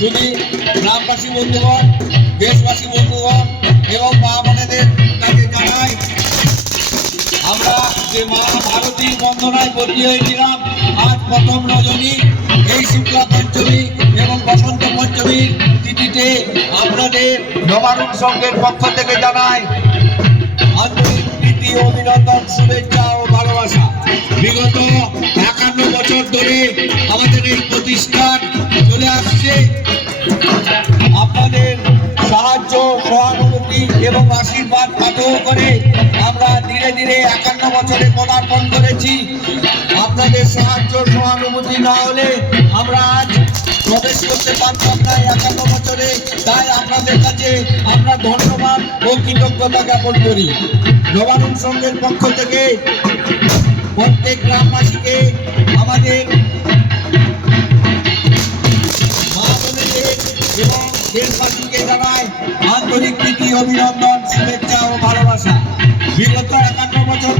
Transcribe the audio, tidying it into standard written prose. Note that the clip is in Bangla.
শুধু গ্রামবাসী বন্ধুগণ, দেশবাসী বন্ধুগণ এবং মা বোনেদের কাছে জানাই, আমরা যে মা ভারতীর বন্দনায় বদলি হয়েছিলাম, আজ প্রথম রজনী এই শুক্লা পঞ্চমী এবং বসন্ত পঞ্চমীর তিথিতে আপনাদের নবারুণ সংঘের পক্ষ থেকে জানাই আন্তরিক প্রীতি, অভিনন্দন, শুভেচ্ছা ও ভালোবাসা। বিগত 51 বছর ধরে আমাদের এই প্রতিষ্ঠান চলে আসছে। আপনাদের সাহায্য, সহানুভূতি এবং আশীর্বাদ পাথর করে আমরা ধীরে ধীরে 51 বছরে পদার্পণ করেছি। আপনাদের সাহায্য, সহানুভূতি না হলে আমরা আজ প্রবেশ করতে পারতাম না 51 বছরে। তাই আপনাদের কাছে আমরা ধন্যবাদ ও কৃতজ্ঞতা জ্ঞাপন করি। নবারুণ সংঘের পক্ষ থেকে প্রত্যেক গ্রামবাসীকে, আমাদের মা বোনেদের এবং দেশবাসীকে জানাই আন্তরিক প্রীতি, অভিনন্দন, শুভেচ্ছা ও ভালোবাসা। বিগত 51 বছর